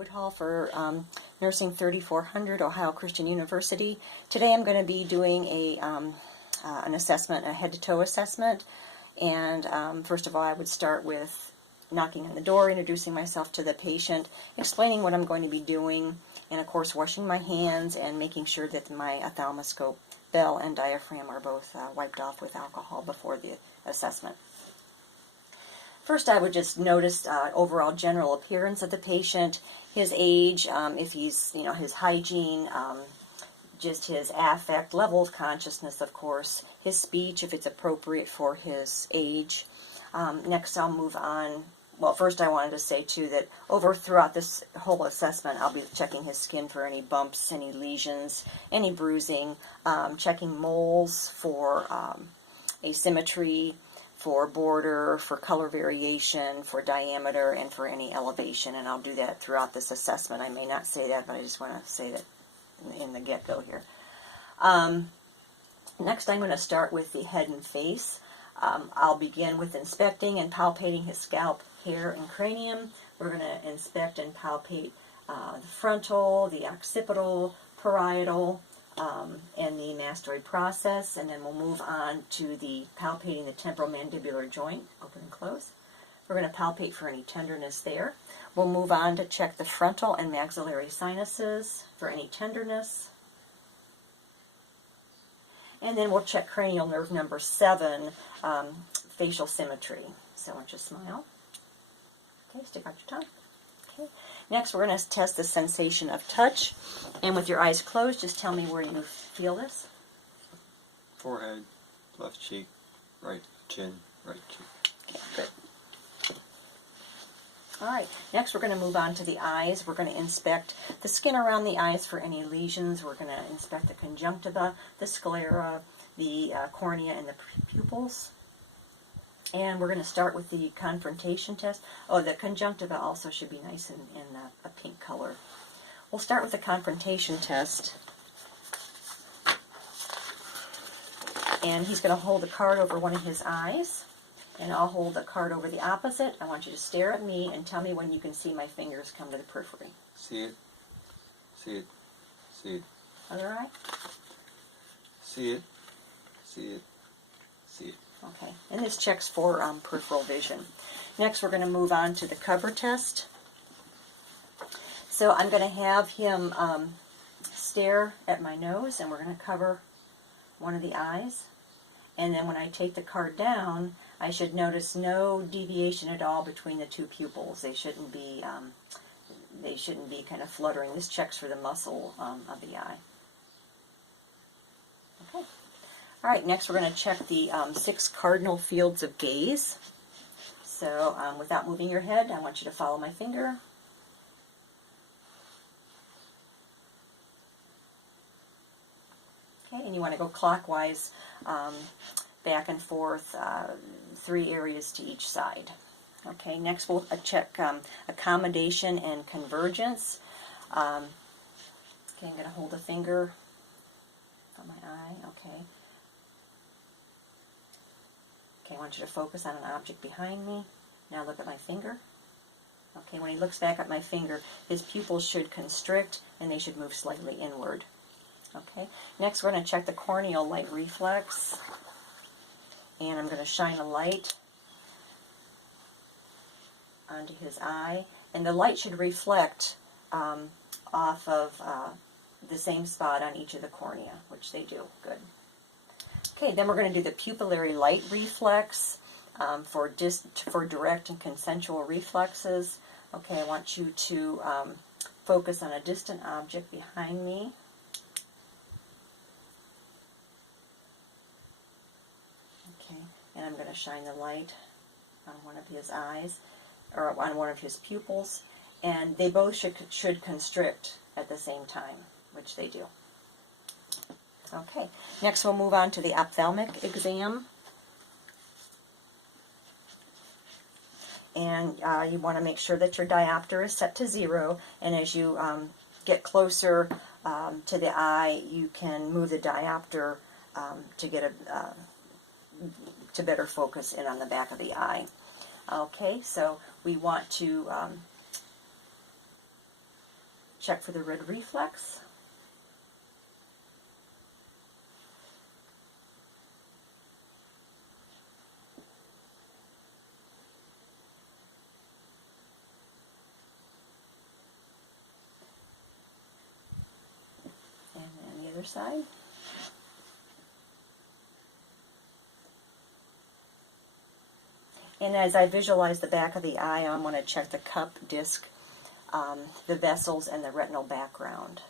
Woodhall for Nursing 3400, Ohio Christian University. Today I'm going to be doing an assessment, a head-to-toe assessment. And first of all, I would start with knocking on the door, introducing myself to the patient, explaining what I'm going to be doing, and of course washing my hands and making sure that my ophthalmoscope bell and diaphragm are both wiped off with alcohol before the assessment. First, I would just notice overall general appearance of the patient, his age, if he's, his hygiene, just his affect, level of consciousness, of course, his speech, if it's appropriate for his age. Next, I'll move on. Well, first I wanted to say, too, that throughout this whole assessment, I'll be checking his skin for any bumps, any lesions, any bruising, checking moles for asymmetry, for border, for color variation, for diameter, and for any elevation. And I'll do that throughout this assessment. I may not say that, but I just want to say that in the get-go here. Next, I'm going to start with the head and face. I'll begin with inspecting and palpating his scalp, hair, and cranium. We're going to inspect and palpate the frontal, the occipital, parietal, and the mastoid process, and then we'll move on to the palpating the temporomandibular joint, open and close. We're going to palpate for any tenderness there. We'll move on to check the frontal and maxillary sinuses for any tenderness. And then we'll check cranial nerve number 7, facial symmetry. So I want you to smile. Okay, stick out your tongue. Okay. Next, we're going to test the sensation of touch. And with your eyes closed, just tell me where you feel this. Forehead, left cheek, right chin, right cheek. Okay, good. All right, next we're going to move on to the eyes. We're going to inspect the skin around the eyes for any lesions. We're going to inspect the conjunctiva, the sclera, the cornea, and the pupils. And we're going to start with the confrontation test. Oh, the conjunctiva also should be nice in a pink color. We'll start with the confrontation test. And he's going to hold the card over one of his eyes. And I'll hold the card over the opposite. I want you to stare at me and tell me when you can see my fingers come to the periphery. See it. See it. See it. All right? See it. See it. See it. Okay. And this checks for peripheral vision. Next, we're going to move on to the cover test. So I'm going to have him stare at my nose, and we're going to cover one of the eyes. And then when I take the card down, I should notice no deviation at all between the two pupils. They shouldn't be kind of fluttering. This checks for the muscle of the eye. Okay. All right, next we're going to check the 6 cardinal fields of gaze. So without moving your head, I want you to follow my finger. Okay, and you want to go clockwise back and forth, 3 areas to each side. Okay, next we'll check accommodation and convergence. Okay, I'm going to hold a finger on my eye. Okay. Okay, I want you to focus on an object behind me. Now look at my finger. Okay, when he looks back at my finger, his pupils should constrict and they should move slightly inward. Okay, next we're going to check the corneal light reflex. And I'm going to shine a light onto his eye. And the light should reflect off of the same spot on each of the cornea, which they do. Good. Okay, then we're going to do the pupillary light reflex for direct and consensual reflexes. Okay, I want you to focus on a distant object behind me. Okay, and I'm going to shine the light on one of his eyes, or on one of his pupils, and they both should constrict at the same time, which they do. Okay, next we'll move on to the ophthalmic exam. And you want to make sure that your diopter is set to 0, and as you get closer to the eye, you can move the diopter to get to better focus in on the back of the eye. Okay, so we want to check for the red reflex. And then the other side. And as I visualize the back of the eye, I want to check the cup, disc, the vessels, and the retinal background.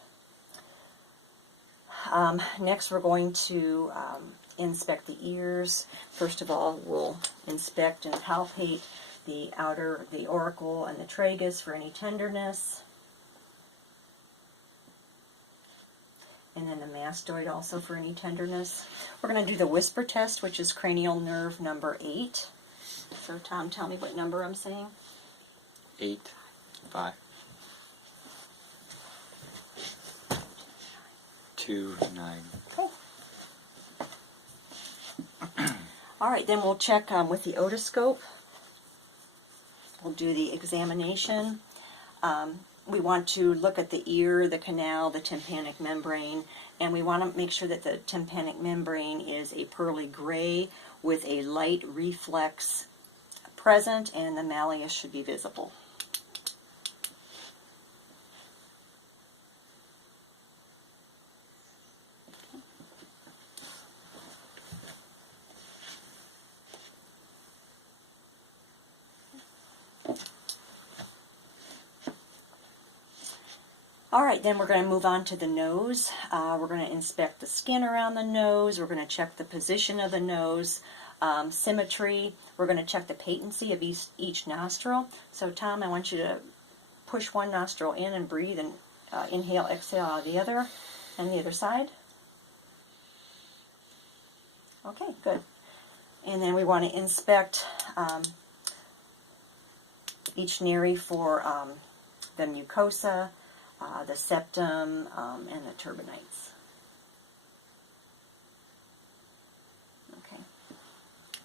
Next, we're going to inspect the ears. First of all, we'll inspect and palpate the auricle and the tragus for any tenderness. And then the mastoid also for any tenderness. We're going to do the whisper test, which is cranial nerve number 8. So Tom, tell me what number I'm saying. 8, 5, 2, 9. Cool. All right, then we'll check with the otoscope. We'll do the examination. We want to look at the ear, the canal, the tympanic membrane, and we want to make sure that the tympanic membrane is a pearly gray with a light reflex present, and the malleus should be visible. All right, then we're going to move on to the nose. We're going to inspect the skin around the nose. We're going to check the position of the nose, symmetry. We're going to check the patency of each nostril. So Tom, I want you to push one nostril in and breathe, and inhale, exhale out of the other, and the other side. Okay, good. And then we want to inspect each nary for the mucosa, the septum, and the turbinates. Okay.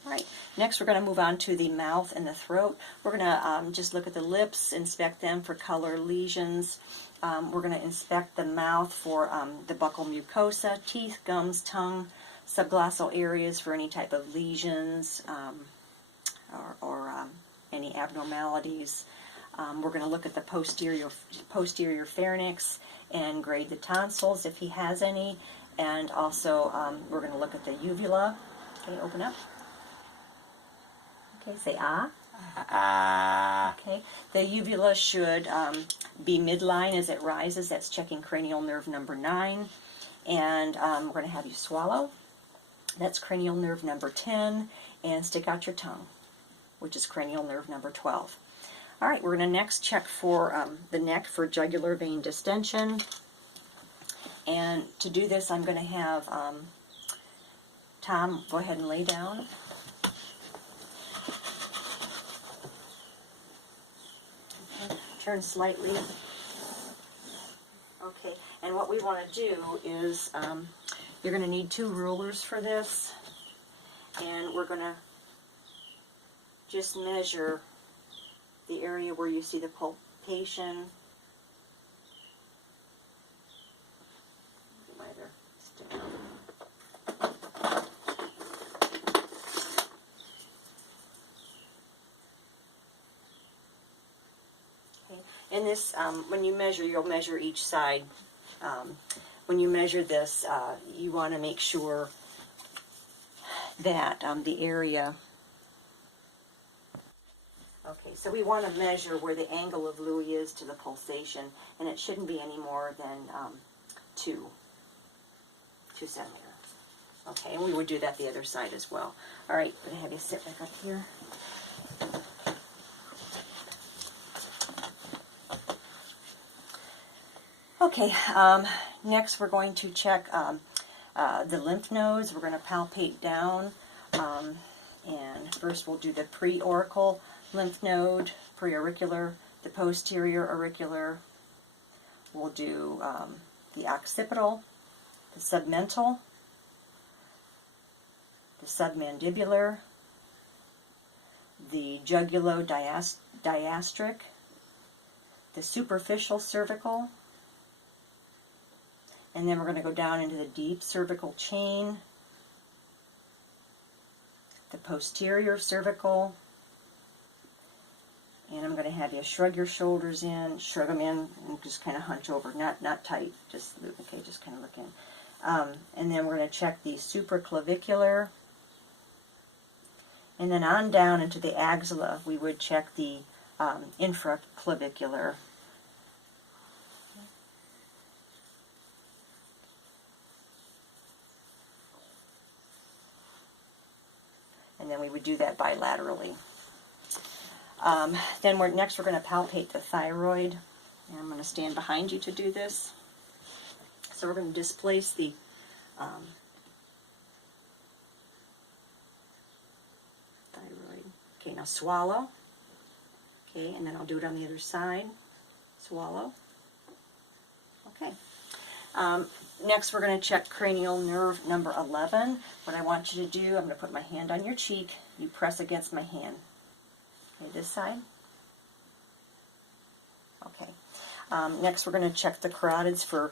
All right. Next, we're going to move on to the mouth and the throat. We're going to just look at the lips, inspect them for color lesions. We're going to inspect the mouth for the buccal mucosa, teeth, gums, tongue, subglossal areas for any type of lesions or any abnormalities. We're going to look at the posterior pharynx and grade the tonsils if he has any, and also we're going to look at the uvula. Okay, open up. Okay, say ah. Ah. Okay, the uvula should be midline as it rises. That's checking cranial nerve number 9, and we're going to have you swallow. That's cranial nerve number 10, and stick out your tongue, which is cranial nerve number 12. All right, we're going to next check for the neck for jugular vein distension. And to do this, I'm going to have Tom go ahead and lay down. Okay, turn slightly. Okay, and what we want to do is you're going to need 2 rulers for this, and we're going to just measure the area where you see the palpation. Okay. And this, when you measure, you'll measure each side. When you measure this, you want to make sure that the area. Okay, so we want to measure where the angle of Louis is to the pulsation, and it shouldn't be any more than 2 centimeters. Okay, and we would do that the other side as well. All right, I'm going to have you sit back up here. Okay, next we're going to check the lymph nodes. We're going to palpate down, and first we'll do the preauricular lymph node, preauricular, the posterior auricular. We'll do the occipital, the submental, the submandibular, the jugulo-diastric, the superficial cervical, And then we're going to go down into the deep cervical chain, the posterior cervical, and I'm going to have you shrug your shoulders in, shrug them in, and just kind of hunch over, not tight, just okay, just kind of look in. And then we're going to check the supraclavicular, and then on down into the axilla, we would check the infraclavicular. And then we would do that bilaterally. Then next we're going to palpate the thyroid, and I'm going to stand behind you to do this. So we're going to displace the thyroid. Okay, now swallow. Okay, and then I'll do it on the other side. Swallow. Okay. Next we're going to check cranial nerve number 11. What I want you to do, I'm going to put my hand on your cheek. You press against my hand. Okay, this side. Okay. Next we're going to check the carotids for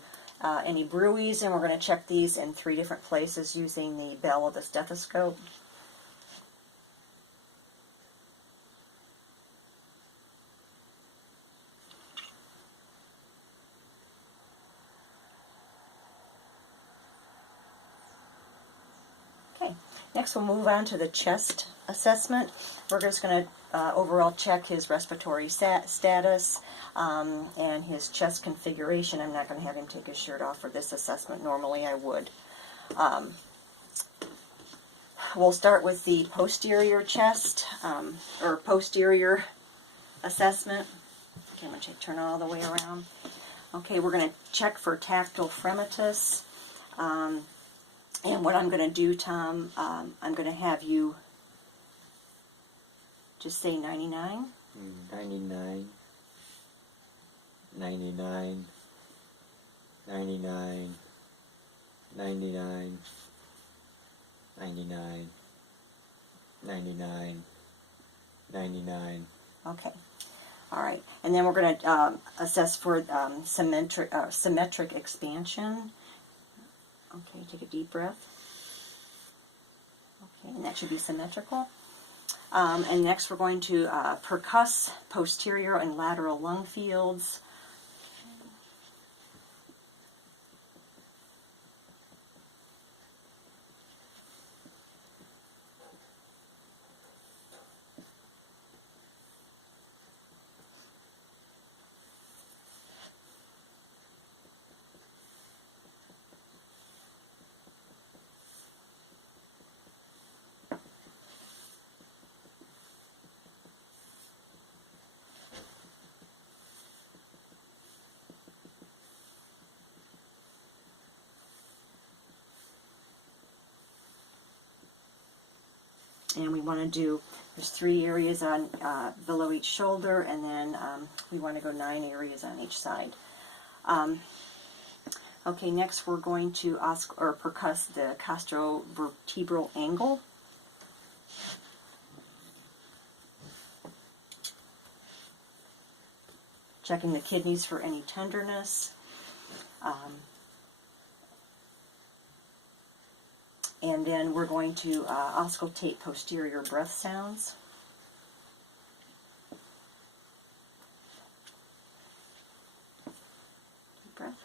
any bruits, and we're going to check these in 3 different places using the bell of the stethoscope. Okay. Next we'll move on to the chest assessment. We're just going to overall check his respiratory status and his chest configuration. I'm not going to have him take his shirt off for this assessment. Normally I would. We'll start with the posterior chest, or posterior assessment. Okay, I'm going to turn it all the way around. Okay, we're going to check for tactile fremitus. And what I'm going to do, Tom, I'm going to have you just say 99. 99, 99, 99, 99, 99, 99, 99. Okay. All right. And then we're going to assess for symmetric expansion. Okay, take a deep breath. Okay, and that should be symmetrical. And next we're going to percuss posterior and lateral lung fields. And we want to do, there's 3 areas on below each shoulder, and then we want to go 9 areas on each side. Okay, next we're going to percuss the costovertebral angle. Checking the kidneys for any tenderness. And then we're going to auscultate posterior breath sounds. Deep breath.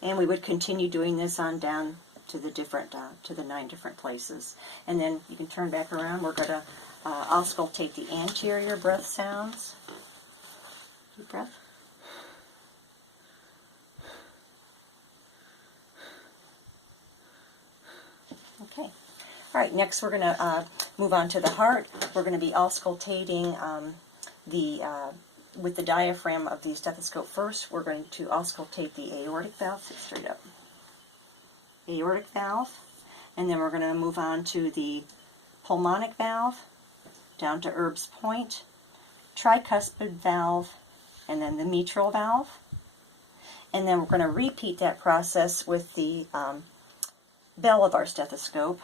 And we would continue doing this on down to the different, to the 9 different places. And then you can turn back around. We're going to auscultate the anterior breath sounds. Deep breath. Okay. All right, next we're going to move on to the heart. We're going to be auscultating with the diaphragm of the stethoscope first. We're going to auscultate the aortic valve. Sit straight up. Aortic valve. And then we're going to move on to the pulmonic valve, down to Erb's point, tricuspid valve, and then the mitral valve. And then we're going to repeat that process with the bell of our stethoscope.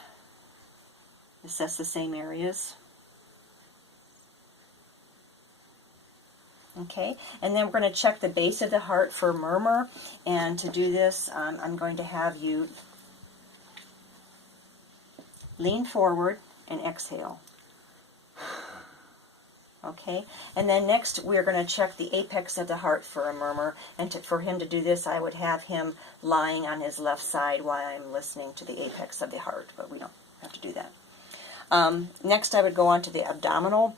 Assess the same areas. Okay, and then we're going to check the base of the heart for murmur, and to do this, I'm going to have you lean forward and exhale. Okay, and then next we're going to check the apex of the heart for a murmur, and for him to do this I would have him lying on his left side while I'm listening to the apex of the heart, but we don't have to do that. Next I would go on to the abdominal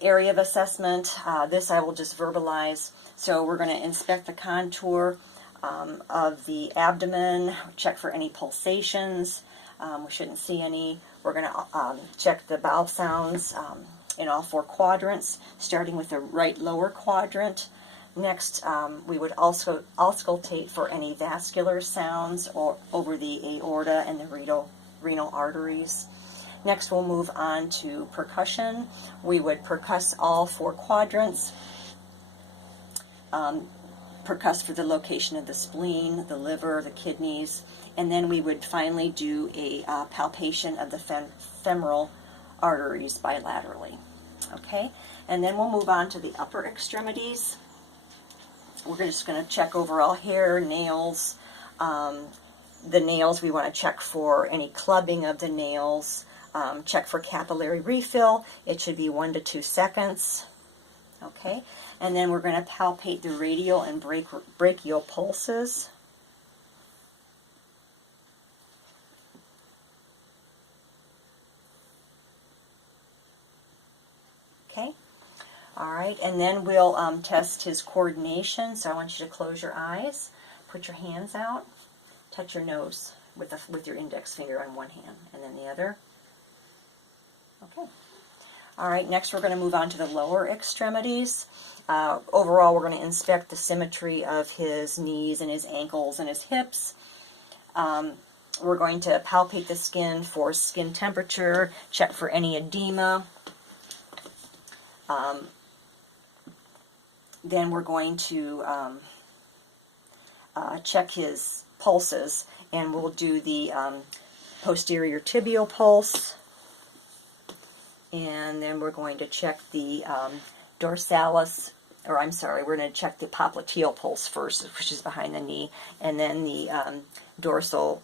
area of assessment. This I will just verbalize. So we're going to inspect the contour of the abdomen, check for any pulsations. We shouldn't see any. We're going to check the bowel sounds in all 4 quadrants, starting with the right lower quadrant. Next, we would also auscultate for any vascular sounds or over the aorta and the renal arteries. Next, we'll move on to percussion. We would percuss all 4 quadrants. Percuss for the location of the spleen, the liver, the kidneys, and then we would finally do a palpation of the femoral arteries bilaterally. Okay, and then we'll move on to the upper extremities. We're just going to check overall hair, nails. The nails, we want to check for any clubbing of the nails. Check for capillary refill. It should be 1 to 2 seconds. Okay, and then we're going to palpate the radial and brachial pulses. Okay, all right, and then we'll test his coordination. So I want you to close your eyes, put your hands out, touch your nose with your index finger on one hand, and then the other. Okay. All right, next we're going to move on to the lower extremities. Overall, we're going to inspect the symmetry of his knees and his ankles and his hips. We're going to palpate the skin for skin temperature, check for any edema. Then we're going to check his pulses, and we'll do the posterior tibial pulse. And then we're going to check the dorsalis, or I'm sorry, we're going to check the popliteal pulse first, which is behind the knee, and then the dorsal,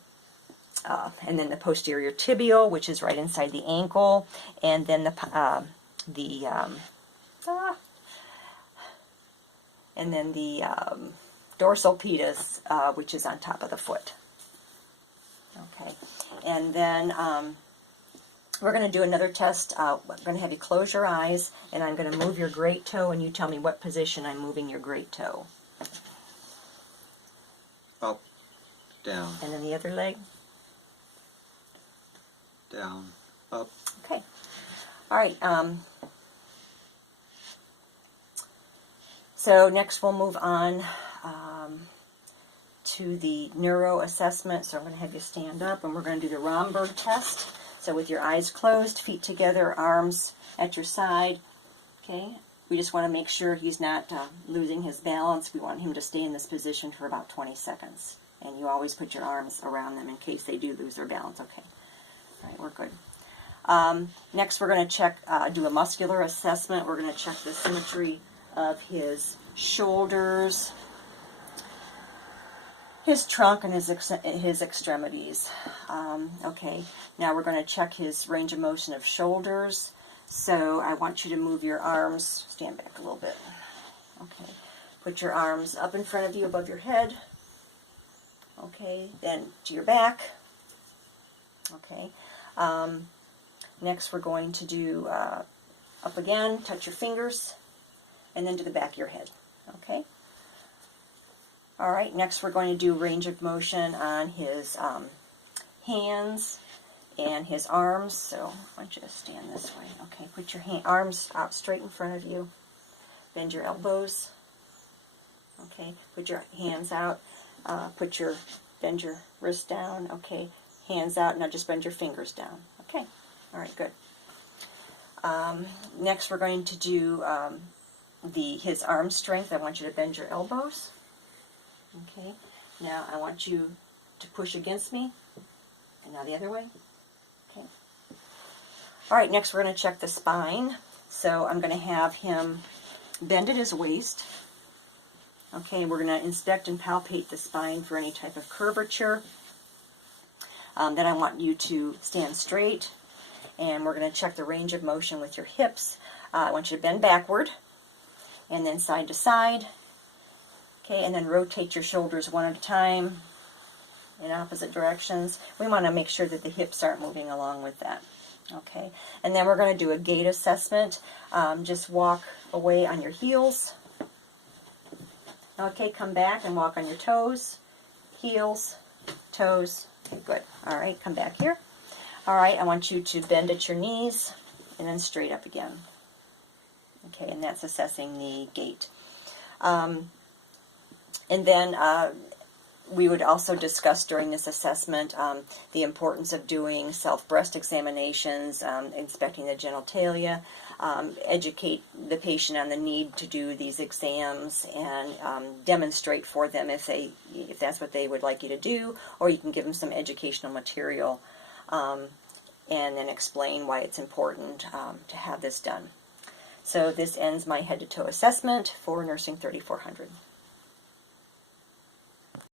and then the posterior tibial, which is right inside the ankle, and then the dorsal pedis, which is on top of the foot. Okay, and then we're going to do another test. I'm going to have you close your eyes, and I'm going to move your great toe, and you tell me what position I'm moving your great toe. Up, down, And then the other leg. down, up. Okay. All right. So next we'll move on to the neuro assessment. So I'm going to have you stand up, and we're going to do the Romberg test. So with your eyes closed, feet together, arms at your side. Okay. We just want to make sure he's not losing his balance. We want him to stay in this position for about 20 seconds. And you always put your arms around them in case they do lose their balance. Okay. All right, we're good. Next we're going to check, do a muscular assessment. We're going to check the symmetry of his shoulders, his trunk, and his extremities. Okay, now we're going to check his range of motion of shoulders. So I want you to move your arms, stand back a little bit. Okay, put your arms up in front of you above your head. Okay, then to your back. Okay, next we're going to do up again, touch your fingers, and then to the back of your head. Okay. All right, next we're going to do range of motion on his hands and his arms. So I want you to stand this way. Okay, put your arms out straight in front of you. Bend your elbows. Okay, put your hands out. Bend your wrist down. Okay, hands out. Now just bend your fingers down. Okay, all right, good. Next we're going to do his arm strength. I want you to bend your elbows. Okay, now I want you to push against me, and now the other way. Okay. All right, next we're going to check the spine. So I'm going to have him bend at his waist. Okay, we're going to inspect and palpate the spine for any type of curvature. Then I want you to stand straight, and we're going to check the range of motion with your hips. I want you to bend backward, and then side to side. Okay, and then rotate your shoulders one at a time in opposite directions. We want to make sure that the hips aren't moving along with that. Okay, and then we're going to do a gait assessment. Just walk away on your heels. Okay, come back and walk on your toes, heels, toes. Okay, good. All right, come back here. All right, I want you to bend at your knees and then straight up again. Okay, and that's assessing the gait. And then we would also discuss during this assessment the importance of doing self-breast examinations, inspecting the genitalia, educate the patient on the need to do these exams, and demonstrate for them if that's what they would like you to do, or you can give them some educational material and then explain why it's important to have this done. So this ends my head-to-toe assessment for Nursing 3400.